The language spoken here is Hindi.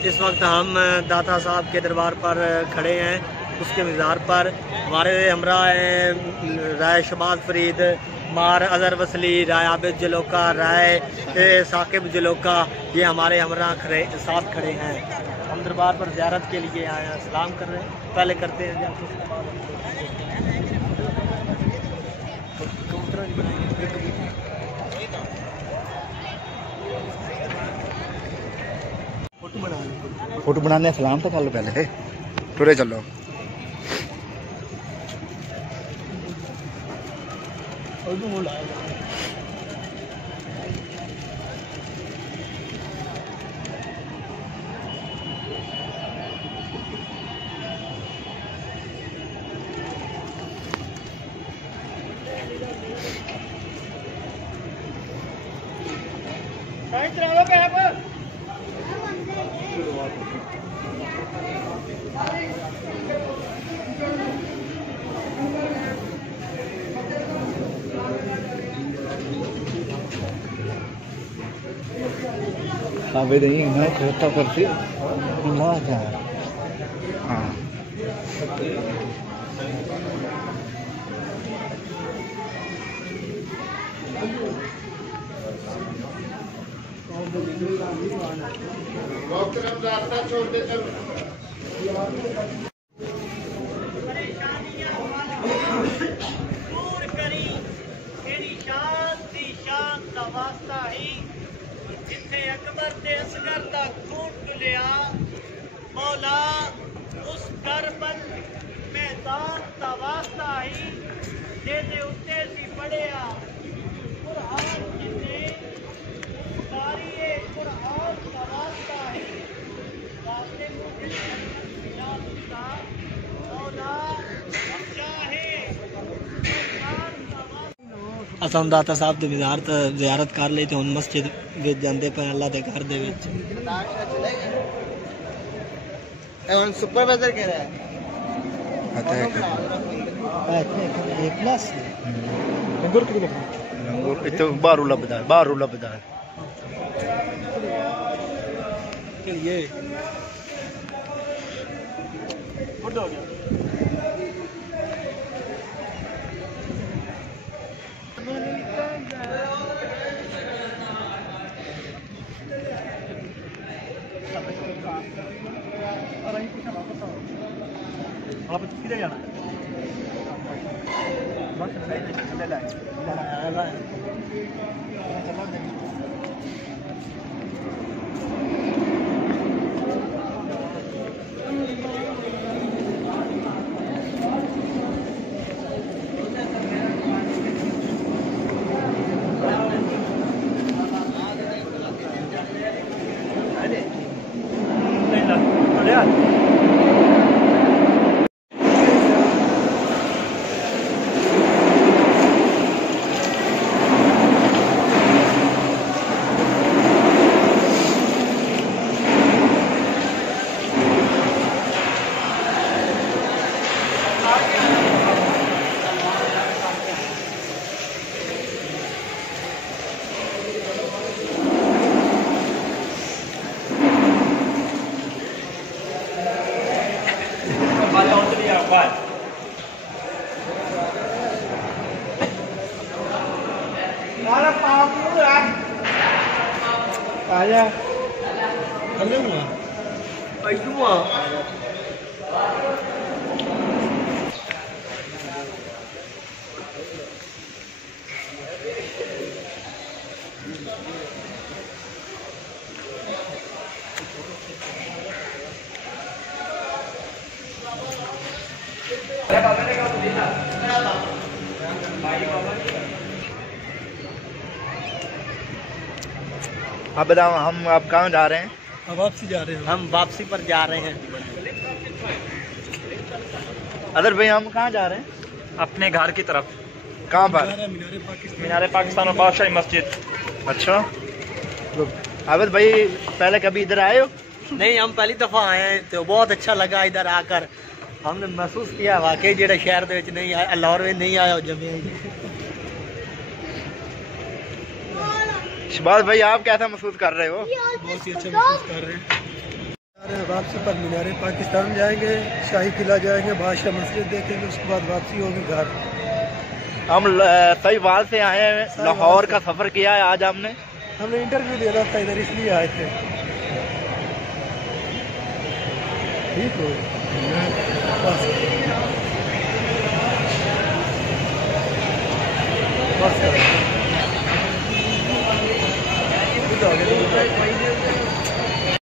इस वक्त हम दाता साहब के दरबार पर खड़े हैं, उसके मज़ार पर। हमारे हमरा राय शबाज फरीद, मार अजहर वसली, राय आबिद जलोका, राय साकिब जलोका, ये हमारे हमरा साथ खड़े हैं। हम दरबार पर ज़ियारत के लिए आए हैं, सलाम कर रहे हैं, पहले करते हैं। फोटो बनाने सलाम तो कर लो पहले, टुरे चलो। Sabi din yun, no? Kata kasi, umaga. रास्ता छोड़ देते जिथे अकबर ते असगर दा खून डुलिया, मौला उस करबल मैदान दा वास्ता ही जेदे उत्ते सी पढ़िया कुरान जिथे सारिए कुरान दा वास्ता ही वास्ते मुझे दा मौला चाहे असां दाता साहब दे मज़ार ते ज़ियारत कर ली, तो हुण मस्जिद विच जांदे पे अल्लाह दे घर दे विच। हुण सुपरवाइजर कह रहा है आता है एक प्लस लंगूर कितने का लंगूर इतो 12 लबदा के लिए फोटो हो गया। आप किधर जाना है? आजा आप बताओ, आप कहाँ जा रहे हैं? वापसी जा रहे हैं, हम वापसी पर जा रहे हैं। अदर भाई हम कहाँ जा रहे हैं? अपने घर की तरफ। कहाँ पर? मीनारे पाकिस्तान और बादशाही मस्जिद। अच्छा आबिद भाई, पहले कभी इधर आए हो? नहीं, हम पहली दफ़ा आए हैं, तो बहुत अच्छा लगा इधर आकर। हमने महसूस किया वाकई जो शहर के नहीं आया, लाहौर में नहीं आया जमे। शहबाज भाई, आप कैसा महसूस कर रहे हो? बहुत ही अच्छा महसूस कर रहे हैं। वापसी पर मीनार पाकिस्तान जाएंगे, शाही किला जाएंगे, बादशाह मस्जिद देखेंगे, उसके बाद वापसी होगी घर। हम सहीवाल से आए हैं, लाहौर का सफर किया है आज हमने इंटरव्यू देना था इधर, इसलिए आए थे। ठीक हो बस